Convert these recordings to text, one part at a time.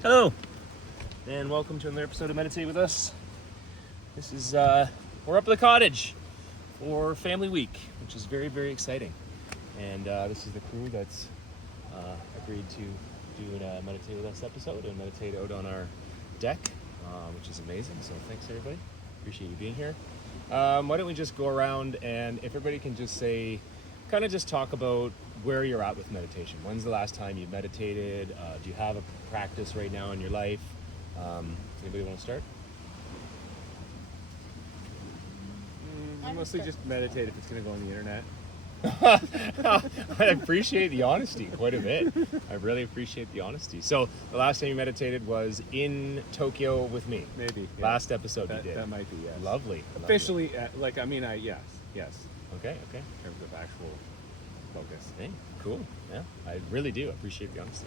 Hello, and welcome to another episode of Meditate with Us. This is, we're up at the cottage for Family Week, which is very, very exciting. And this is the crew that's agreed to do a Meditate with Us episode and meditate out on our deck, which is amazing. So thanks, everybody. Appreciate you being here. Why don't we just go around and if everybody can just say, kind of just talk about where you're at with meditation. When's the last time you meditated? Do you have a practice right now in your life? Anybody want to start? I mostly just meditate if it's going to go on the internet. I appreciate the honesty quite a bit. I really appreciate the honesty. So the last time you meditated was in Tokyo with me. Maybe. Yeah. Last episode that, you did. That might be, yes. Lovely. Officially, yes. Okay. In terms of actual focus. Hey, cool. Yeah, I really do appreciate the honesty.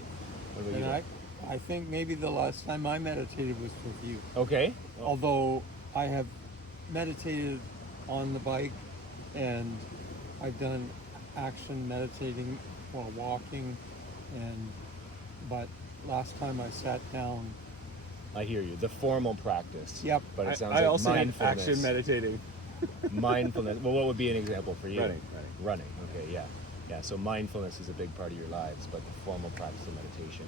What about you? And I think maybe the last time I meditated was with you. Okay. Although I have meditated on the bike and I've done action meditating while walking, but last time I sat down. I hear you. The formal practice. Yep. But it sounds I like also had mindfulness. action meditating. Mindfulness. Well, what would be an example for you? Running. Okay. Yeah. So mindfulness is a big part of your lives, but the formal practice of meditation,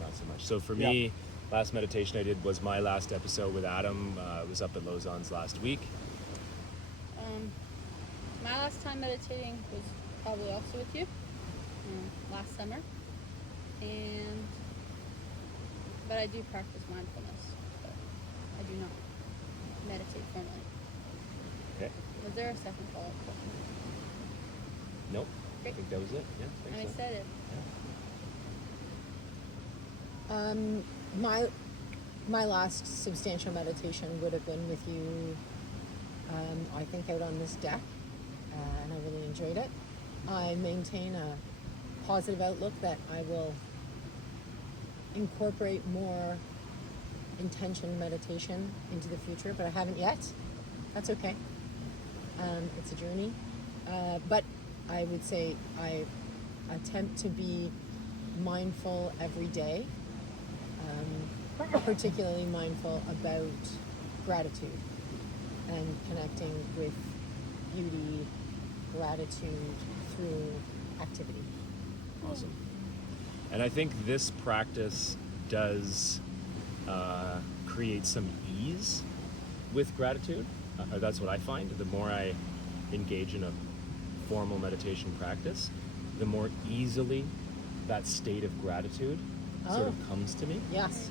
not so much. So for me, last meditation I did was my last episode with Adam. It was up at Lausanne's last week. My last time meditating was probably also with you, last summer, but I do practice mindfulness, but I do not meditate formally. Okay. Was there a second follow-up question? Nope. Great. I think that was it. Yeah. I think I so. said it. My last substantial meditation would have been with you, I think out on this deck, and I really enjoyed it. I maintain a positive outlook that I will incorporate more intention meditation into the future, but I haven't yet. That's okay. It's a journey. But I would say I attempt to be mindful every day, particularly mindful about gratitude and connecting with beauty, gratitude through activity. Awesome. And I think this practice does create some ease with gratitude. That's what I find. The more I engage in a formal meditation practice, the more easily that state of gratitude sort of comes to me. Yes.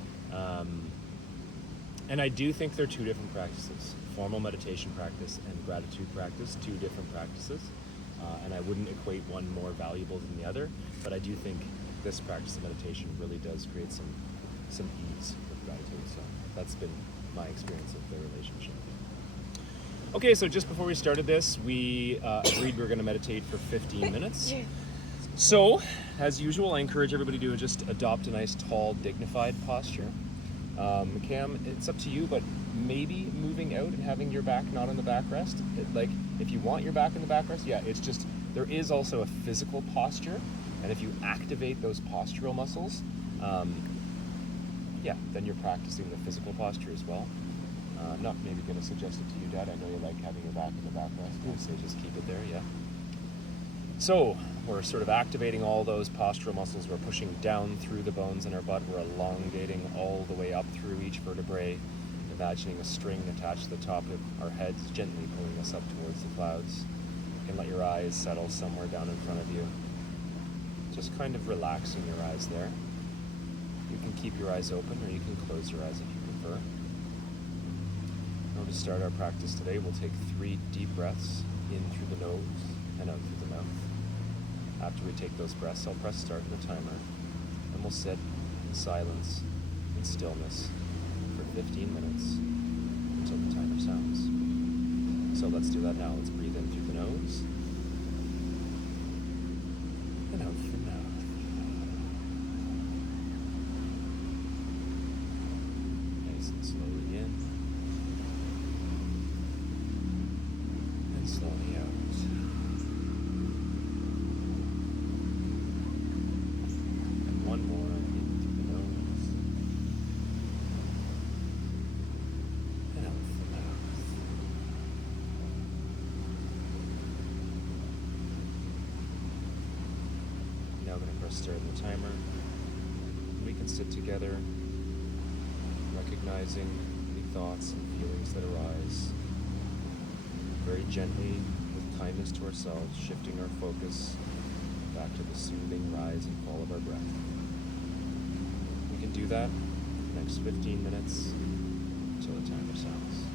And I do think they're two different practices. Formal meditation practice and gratitude practice, two different practices. And I wouldn't equate one more valuable than the other, but I do think this practice of meditation really does create some ease with gratitude. So that's been my experience of the relationship. Okay, so just before we started this, we agreed we were going to meditate for 15 minutes. So, as usual, I encourage everybody to just adopt a nice, tall, dignified posture. Cam, it's up to you, but maybe moving out and having your back not on the backrest. Like, if you want your back in the backrest, it's just, there is also a physical posture, and if you activate those postural muscles, then you're practicing the physical posture as well. I'm not maybe going to suggest it to you, Dad. I know you like having your back in the backrest. I say just keep it there, So, we're sort of activating all those postural muscles. We're pushing down through the bones in our butt. We're elongating all the way up through each vertebrae, imagining a string attached to the top of our heads, gently pulling us up towards the clouds. You can let your eyes settle somewhere down in front of you. Just kind of relaxing your eyes there. You can keep your eyes open or you can close your eyes if you prefer. Now to start our practice today, we'll take 3 deep breaths in through the nose and out through the mouth. After we take those breaths, I'll press start on the timer, and we'll sit in silence and stillness for 15 minutes until the timer sounds. So let's do that now. Let's breathe in through the nose and out through the mouth. Nice and slowly in and slowly out. One more in through the nose start the timer. We can sit together, recognizing any thoughts and feelings that arise, very gently, with kindness to ourselves, shifting our focus back to the soothing rise and fall of our breath. We can do that for the next 15 minutes until the timer sounds.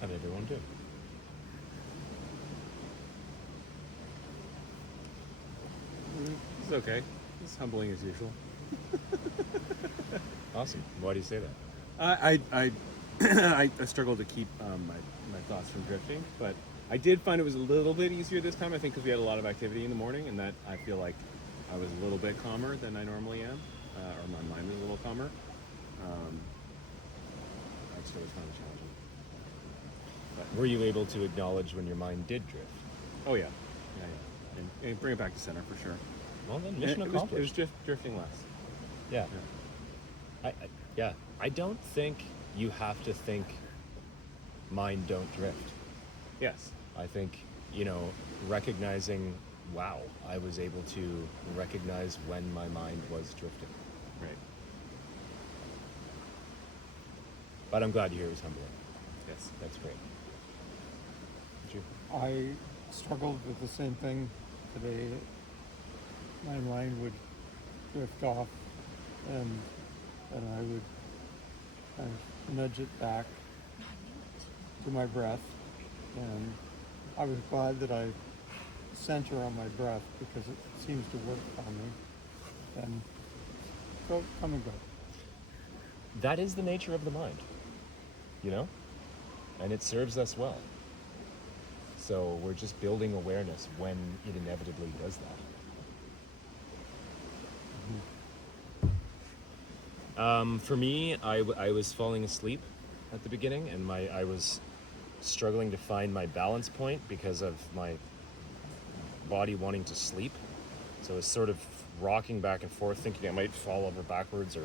How'd everyone do? It's okay. It's humbling as usual. Awesome. Why do you say that? I struggled to keep my thoughts from drifting, but I did find it was a little bit easier this time. I think because we had a lot of activity in the morning, and that I feel like I was a little bit calmer than I normally am, or my mind was a little calmer. I just always found it challenging. Were you able to acknowledge when your mind did drift? Oh yeah, and bring it back to center for sure. Well, then, And mission it was accomplished. drifting less. Yeah. Yeah. I don't think you have to think mind don't drift. Yes. I think, recognizing, wow, I was able to recognize when my mind was drifting. Right. But I'm glad to hear it was humbling. Yes. That's great. Did you? I struggled with the same thing today. My mind would drift off, and I would kind of nudge it back to my breath. And I was glad that I center on my breath because it seems to work for me. And come and go. That is the nature of the mind, and it serves us well. So we're just building awareness when it inevitably does that. For me, I was falling asleep at the beginning, and I was struggling to find my balance point because of my body wanting to sleep. So I was sort of rocking back and forth, thinking I might fall over backwards or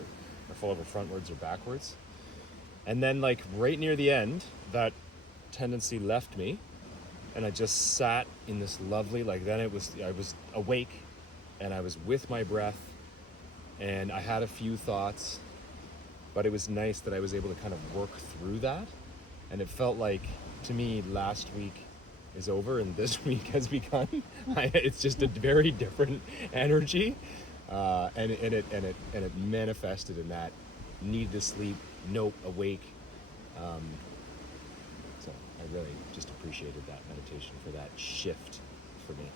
fall over frontwards or backwards. And then, like, right near the end, that tendency left me, and I just sat in this lovely, then I was awake, and I was with my breath, and I had a few thoughts, but it was nice that I was able to kind of work through that. And it felt like, to me, last week is over and this week has begun. It's just a very different energy, and it manifested in that need to sleep, nope, awake. So I really just appreciated that meditation for that shift for me.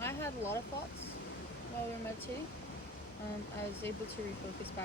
I had a lot of thoughts while we were meditating. I was able to refocus back